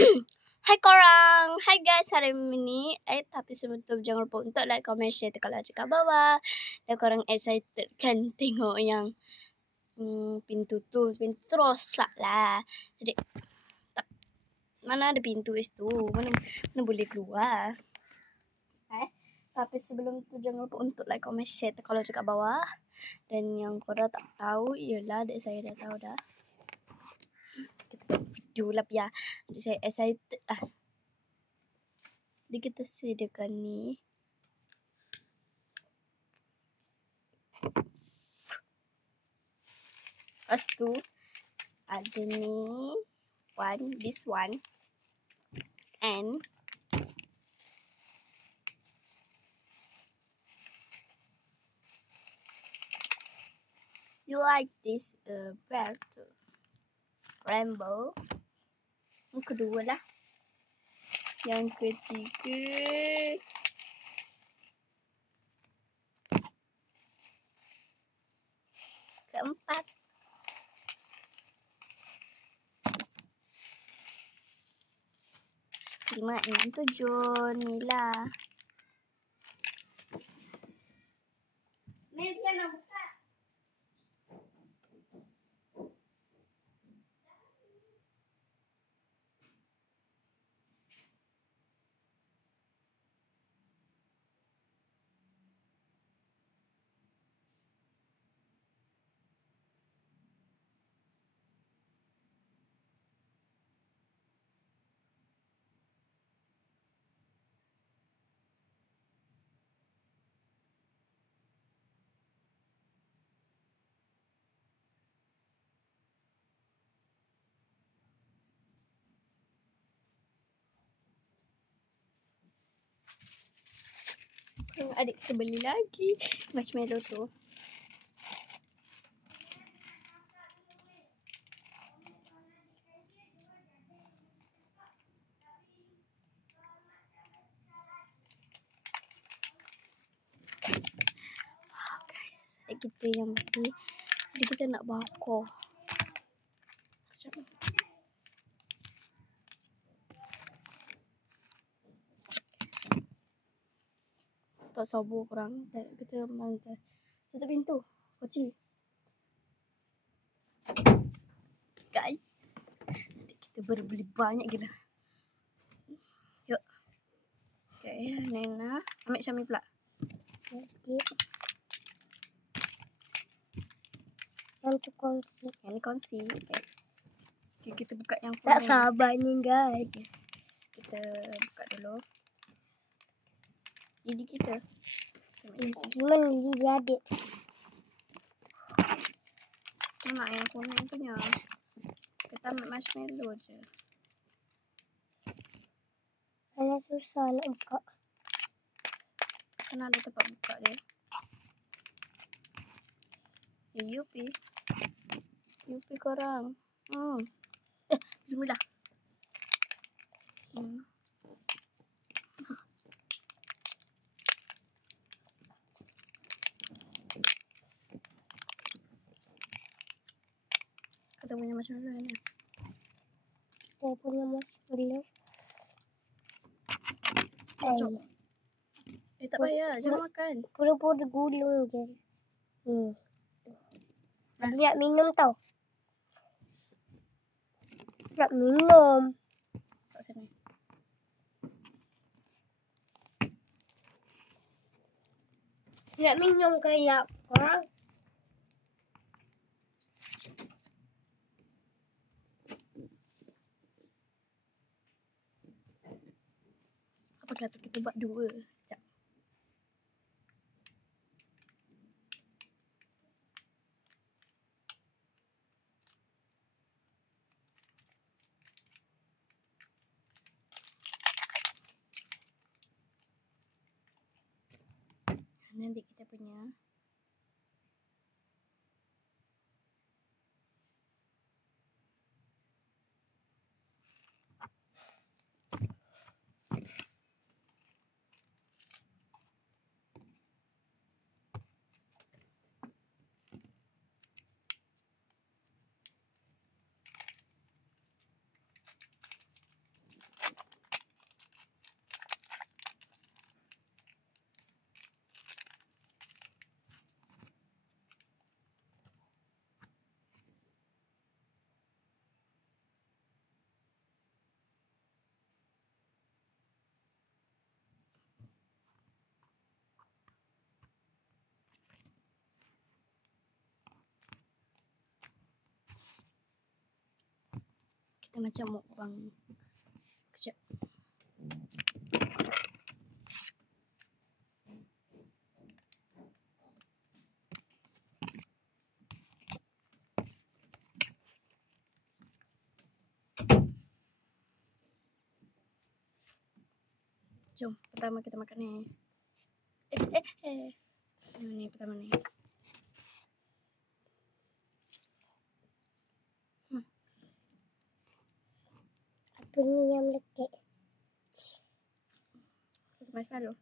Hai korang, hai guys, hari ini tapi sebelum tu jangan lupa untuk like, comment, share tekan lonceng kat bawah. Dan korang excited kan tengok yang pintu rosak lah. Jadi mana ada pintu itu? Mana boleh keluar? Tapi sebelum tu jangan lupa untuk like, comment, share tekan lonceng kat bawah. Dan yang korang tak tahu ialah adik saya dah tahu dah. Kita buat video lah ya. Adik saya excited lah. Jadi kita sediakan ni. Lepas tu ada ni this one and you like this belt rainbow. Yang kedua lah. Yang ketiga keempat lima, enam, tujuh ni lah. Ni dia nak buka. Adik kita beli lagi marshmallow tu. Guys, adik kita yang beli. Jadi kita nak bakar. Tak sabar korang. Kita mantap. Tutup pintu. Kunci. Guys. Kita berbeli banyak gila. Yuk. Okay, Nena. Ambil Syami pula. Okay. Yang tu kongsi. Yang ni kongsi. Okay, kita buka yang kuning. Tak sabar ni guys. Okay. Kita buka dulu. Gigi kita. Gimana gigi adik? Nak yang kuning punya. Kita ambil marshmallow je. Mana susah nak buka. Kan ada tempat buka dia. Yupi. Yupi korang. Bismillah. Kita punya marshmallow ni. Kita punya marshmallow. Tak payah, jangan makan. Pura-pura gulung je. Ada nak minum tau. Nak minum. Kat sini. Nak minum kayak korang. Apa kata kita buat dua? Sekejap. Nanti kita punya. Kita macam mukbang. Kejap. Jom, pertama kita makan ni. Ni pertama ni. Apa ni yang melekat? Marshmallow.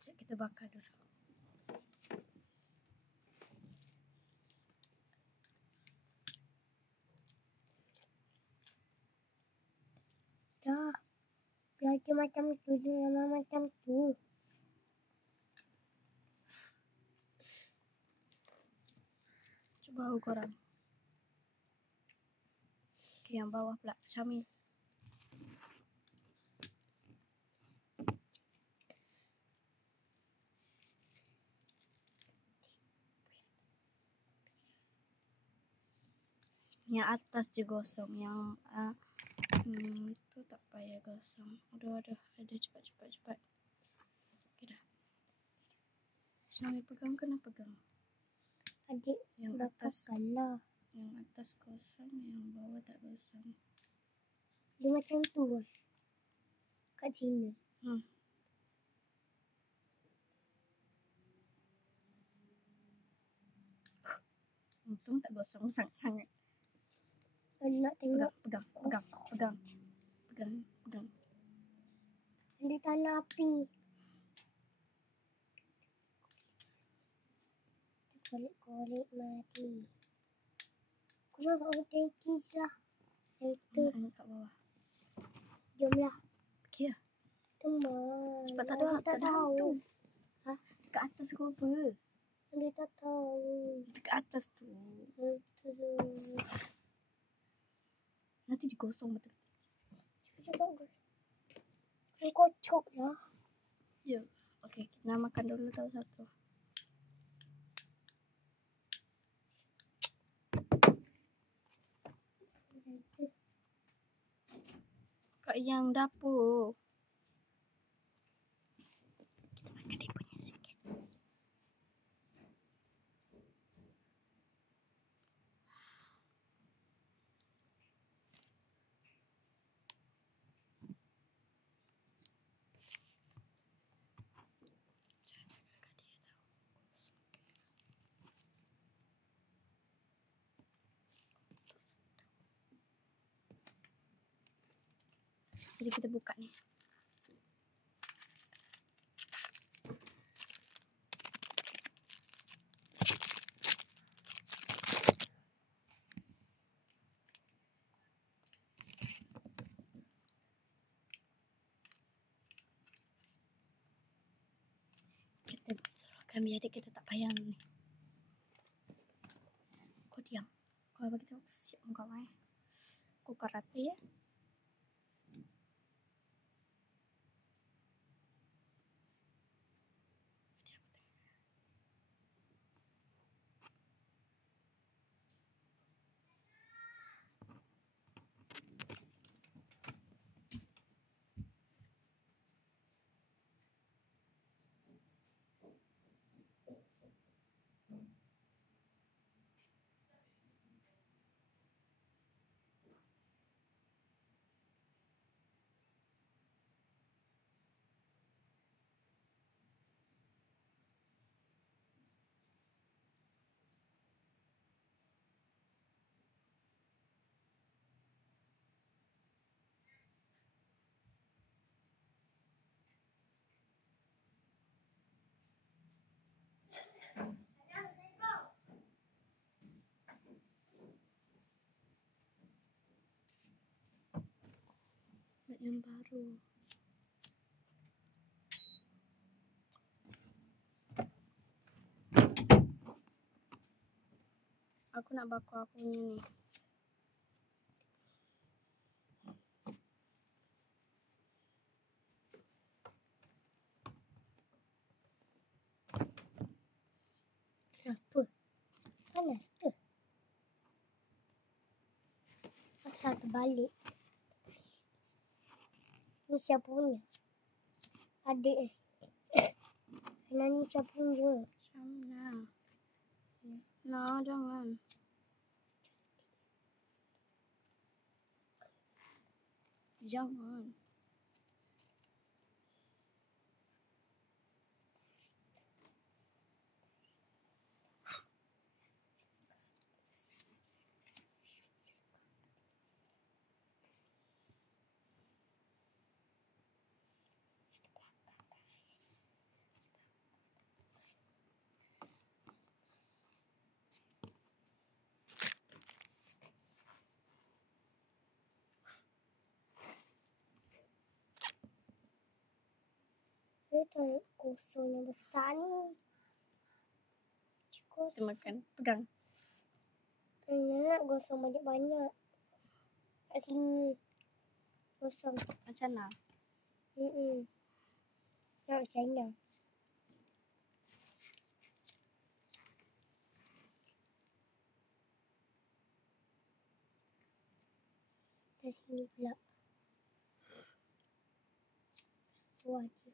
Sekejap kita bakar dulu. Dah. Biar dia macam tu. Dia macam tu. Coba korang. Okay, yang bawah pula. Syamil. Yang atas je gosong. Yang tu tak payah gosong. Aduh. Ada cepat. Okay dah. Syamil pegang kena pegang. Adik Yang atas. lah. Yang atas kosong. Yang bawah tak kosong. Dia macam tu lah. Kat sini. Untung tak gosong sangat-sangat. Nak tengok. Pegang. Ada tanah api. Korek mati. Aku nak hotel kids lah. Itu. Anak kat bawah. Jomlah. Pergi lah. Teman. Cepat tak ada tahu. hantu. Ha? Dekat atas kau apa? Dia tak tahu. Dekat atas tu. Itu tu. Nanti digosong betul. Cepat bagus. Kan kocok lah. Ya. Okay, kita nak makan dulu tau satu. Kat yang dapur. Kita makan dia punya sikit. Jadi kita buka ni. Kita suruhkan biar adik kita tak payah ni. Kau diam. Kau bagi tahu siap kau Kau karate ya. Yang baru. aku nak bakar aku punya ni. Kenapa? Panas ke? Asal terbalik. Ni siapa punya? Adik ni siapa punya? Syamna. No, jangan. Jangan. Dia tak kosong yang besar ni. Kita makan. Pegang. Nak gosong banyak-banyak. Kat sini. Gosong. Macam mana? Nak macam ni. Kat sini pula. Buah je.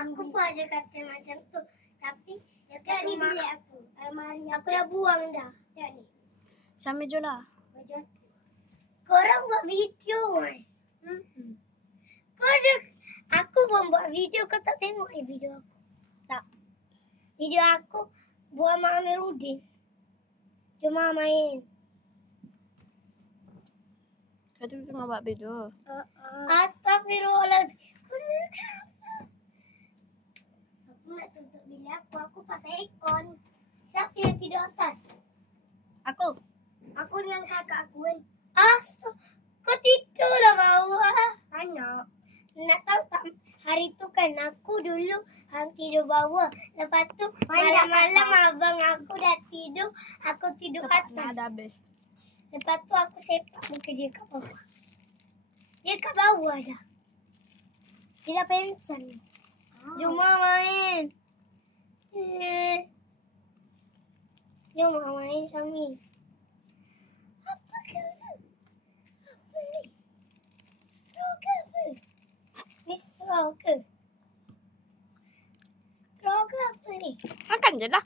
Aku pun ada kata macam tu. Tapi dekat rumah aku, almari aku dah buang dah. Tengok ni. Sambil je lah. Baju aku. Korang buat video kan? Kau ada, aku pun buat video, kau tak tengok video aku? Tak. Video aku buat Mak Amiruddin. Cuma main. Kata kita tengah buat video. Astagfirullahaladzim. Kau ni kenapa? Aku nak tutup bilik aku pakai aircon. Siapa yang tidur atas? Aku. Aku dengan kakak aku kan. Kau tidurlah bawah. Anak. Nak tahu tak tu kan aku dulu tidur bawah. Lepas tu malam-malam abang aku dah tidur, aku tidur atas. Ada habis. Lepas tu aku sepak muka dia kat bawah. Dia kat bawah dah. Dia dah pensan. Jom main. Jom main Syami. Apa ke? Apa ni? Straw ke apa? Ni straw ke? Straw ke apa ni? Makan je lah.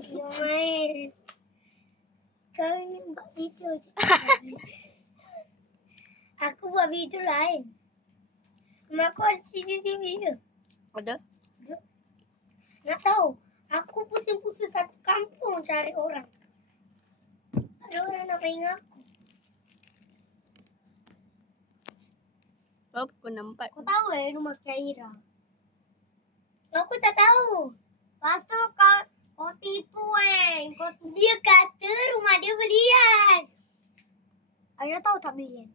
Jom main. Kau ni buat video je. Aku buat video lain. Mak aku ada CCTV ke? Ada. Nak tahu. Aku pusing-pusing satu kampung cari orang. Tak ada orang nak main dengan aku. Baru pukul 6.4. Kau tahu rumah Khaira? Aku tak tahu. Lepas tu kau tipu Dia kata rumah dia belian. Ayah tahu tak belian?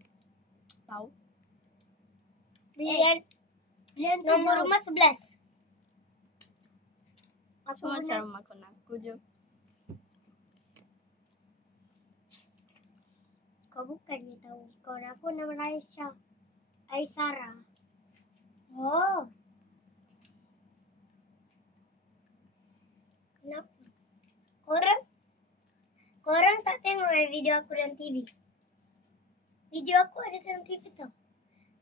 Tahu. Belian nombor rumah 11. Cuma cara makan aku je. Kau bukannya tahu. Kawan aku nama Aisyah. Aisara. Oh. Kenapa? Korang tak tengok video aku dalam TV? Video aku ada dalam TV tau.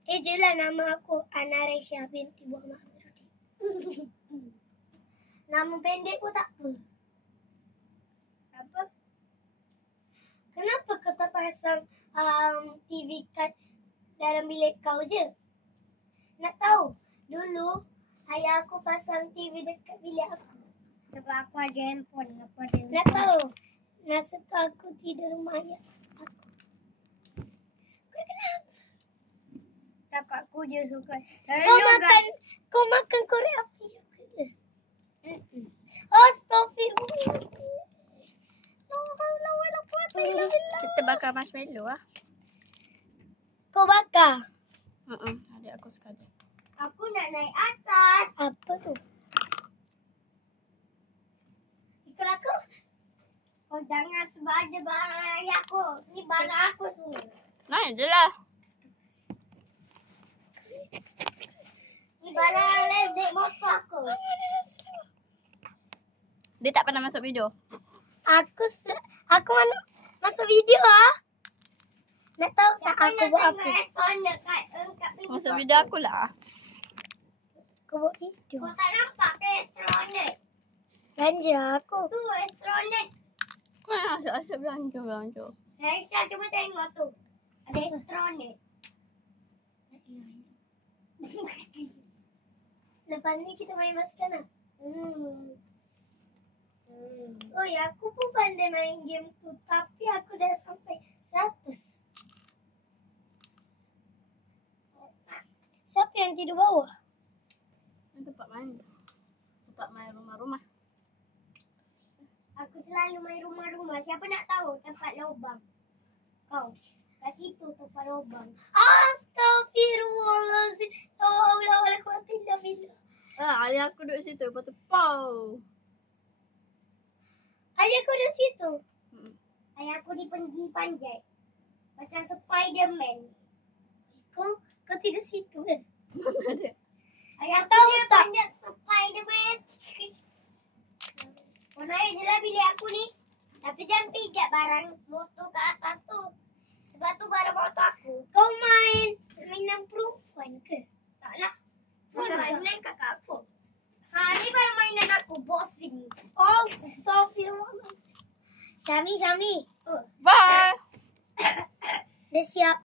Jelah nama aku Ana Resha binti Muhammad Amiruddin. Nama pendek pun tak apa. Apa? Kenapa kau tak pasang TV kat dalam bilik kau je? Nak tahu? Dulu ayah aku pasang TV dekat bilik aku. Sebab aku ada handphone. Nak tahu? Masa tu aku tidur rumah ayah aku. Kau kenapa? Tak, aku je suka. Kau makan korek api juga ke? Astaghfirullah. Kita bakar marshmallow lah. Kau bakar? Adik aku suka dia. Aku nak naik atas. Apa tu? Ikut aku. Kau jangan sebab ada barang ayah aku. Ni barang aku semua. Naik je lah. Ni barang lezek motor aku. Dia tak pernah masuk video. Aku mana masuk video ah? Nak tahu tak aku buat apa? Masuk video aku lah. Aku buat video. Kau tak nampak ke astronaut? Belanja aku. Tu astronaut. Kau nak asyik belanja. Aisyah cuba tengok tu. Ada astronaut. Lepas ni kita main basikal lah. Oh ya, aku pun pandai main game tu. Tapi aku dah sampai 100. Siapa yang tidur bawah? Tempat main. Tempat main rumah-rumah. Aku selalu main rumah-rumah. Siapa nak tahu tempat lubang? Kau. Kat situ tempat lubang. Astaghfirullahaladzim. Alhamdulillah. Ayah aku duduk situ. Lepas tu, pow. Ayah kau duduk situ? Ayah aku di pergi panjat. Macam Spiderman. Kau tidur situ kan? Ada. Ayah tahu aku dia tak? panjat Spiderman. Kau naik je lah bilik aku ni. Tapi jangan pijak barang motor kat atas tu. Sebab tu barang motor aku. Kau main mainan perempuan ke? Taklah. Mainan kakak aku. Ni baru mainan aku. Bossing. Astaghfirullahaladzim. Syami.